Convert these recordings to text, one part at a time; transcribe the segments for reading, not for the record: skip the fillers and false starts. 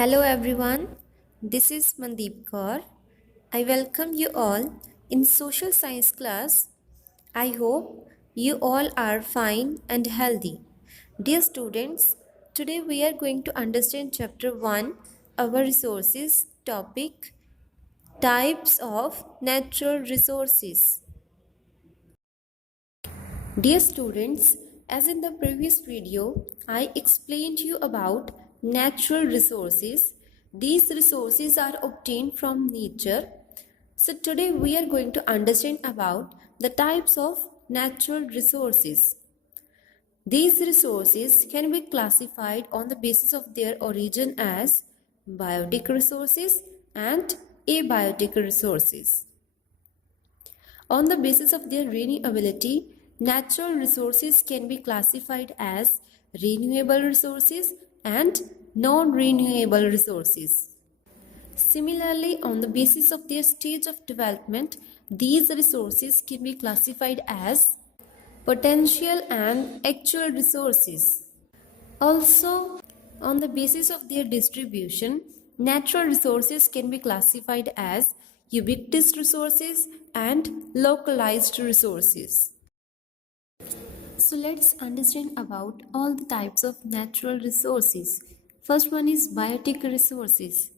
Hello everyone, this is Mandeep Kaur. I welcome you all in social science class. I hope you all are fine and healthy. Dear students, today we are going to understand chapter 1, our resources topic, types of natural resources. Dear students, as in the previous video, I explained you about natural resources. These resources are obtained from nature. So today we are going to understand about the types of natural resources. These resources can be classified on the basis of their origin as biotic resources and abiotic resources. On the basis of their renewability, natural resources can be classified as renewable resources and non-renewable resources. Similarly, on the basis of their stage of development, these resources can be classified as potential and actual resources. Also, on the basis of their distribution, natural resources can be classified as ubiquitous resources and localized resources. So let's understand about all the types of natural resources. First one is biotic resources.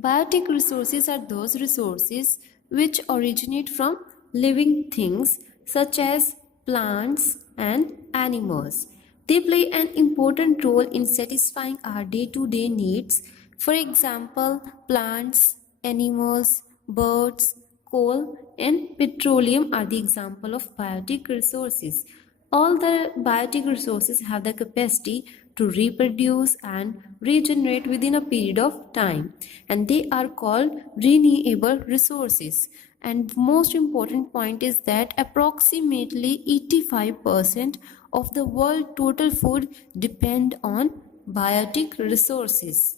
Biotic resources are those resources which originate from living things such as plants and animals. They play an important role in satisfying our day-to-day needs. For example, plants, animals, birds, coal and petroleum are the example of biotic resources. All the biotic resources have the capacity to reproduce and regenerate within a period of time, and they are called renewable resources. And most important point is that approximately 85% of the world total food depend on biotic resources.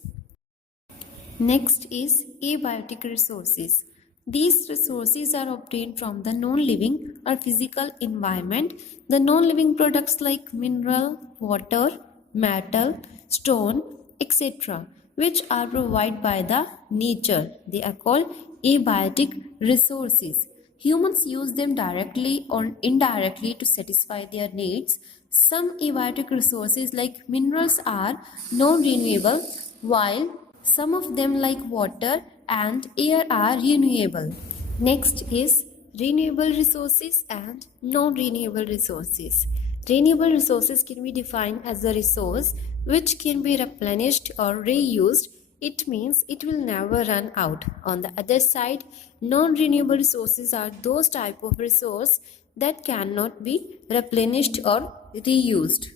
Next is abiotic resources. These resources are obtained from the non-living or physical environment. The non-living products like mineral, water, metal, stone, etc., which are provided by the nature. They are called abiotic resources. Humans use them directly or indirectly to satisfy their needs. Some abiotic resources like minerals are non-renewable, while some of them like water and air are renewable. Next is renewable resources and non-renewable resources. Renewable resources can be defined as a resource which can be replenished or reused. It means it will never run out. On the other side, non-renewable resources are those type of resource that cannot be replenished or reused.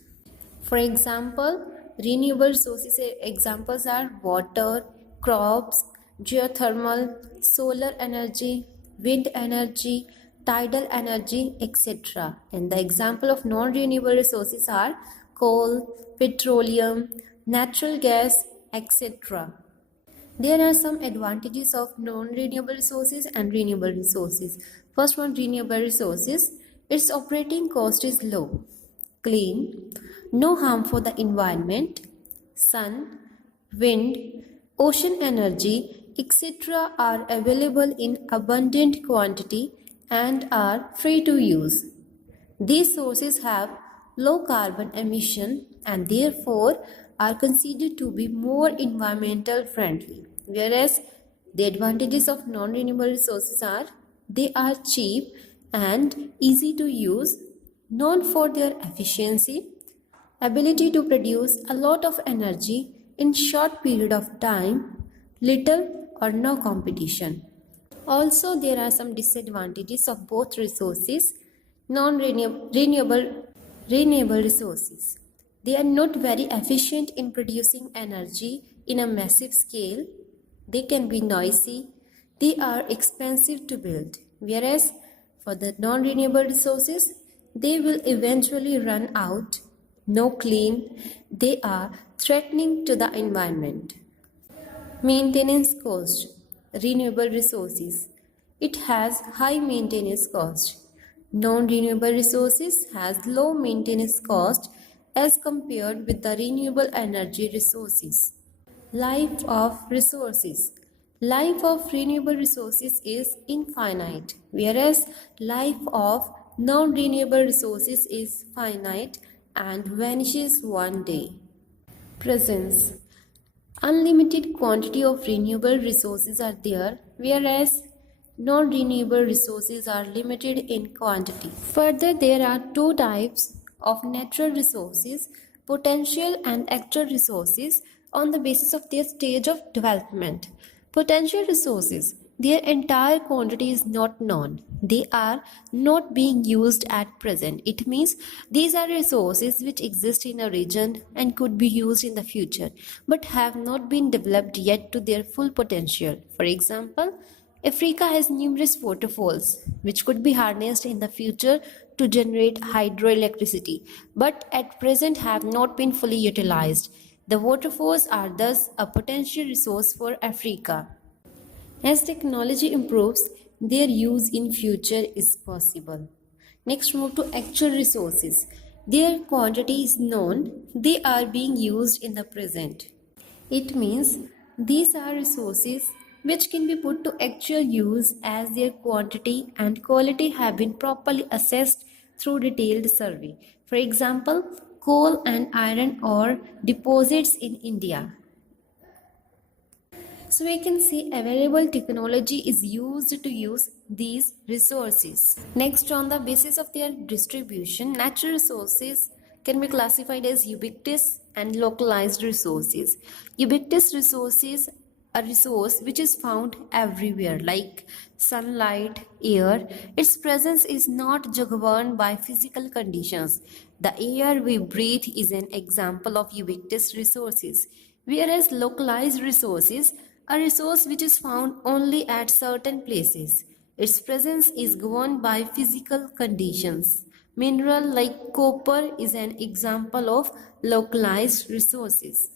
For example, renewable resources examples are water, crops, geothermal, solar energy, wind energy, tidal energy, etc. And the example of non-renewable resources are coal, petroleum, natural gas, etc. There are some advantages of non-renewable resources and renewable resources. First one, renewable resources. Its operating cost is low, clean, no harm for the environment, sun, wind, ocean energy, etc. are available in abundant quantity and are free to use. These sources have low carbon emission and therefore are considered to be more environmental friendly. Whereas the advantages of non-renewable resources are they are cheap and easy to use, known for their efficiency, ability to produce a lot of energy in short period of time, little or no competition. Also, there are some disadvantages of both resources. Non-renewable renewable resources. They are not very efficient in producing energy in a massive scale. They can be noisy. They are expensive to build. Whereas for the non-renewable resources, they will eventually run out. No clean. They are threatening to the environment. Maintenance cost. Renewable resources. It has high maintenance cost. Non-renewable resources has low maintenance cost as compared with the renewable energy resources. Life of resources. Life of renewable resources is infinite, whereas life of non-renewable resources is finite and vanishes one day. Presence. Unlimited quantity of renewable resources are there, whereas non-renewable resources are limited in quantity. Further, there are two types of natural resources, potential and actual resources, on the basis of their stage of development. Potential resources, their entire quantity is not known. They are not being used at present. It means these are resources which exist in a region and could be used in the future but have not been developed yet to their full potential. For example, Africa has numerous waterfalls which could be harnessed in the future to generate hydroelectricity but at present have not been fully utilized. The waterfalls are thus a potential resource for Africa. As technology improves, their use in future is possible. Next, move to actual resources. Their quantity is known, they are being used in the present. It means these are resources which can be put to actual use as their quantity and quality have been properly assessed through detailed survey. For example, coal and iron ore deposits in India. So we can see available technology is used to use these resources. Next, on the basis of their distribution, natural resources can be classified as ubiquitous and localized resources. Ubiquitous resources, a resource which is found everywhere like sunlight, air. Its presence is not governed by physical conditions. The air we breathe is an example of ubiquitous resources, whereas localized resources, a resource which is found only at certain places. Its presence is governed by physical conditions. Mineral like copper is an example of localized resources.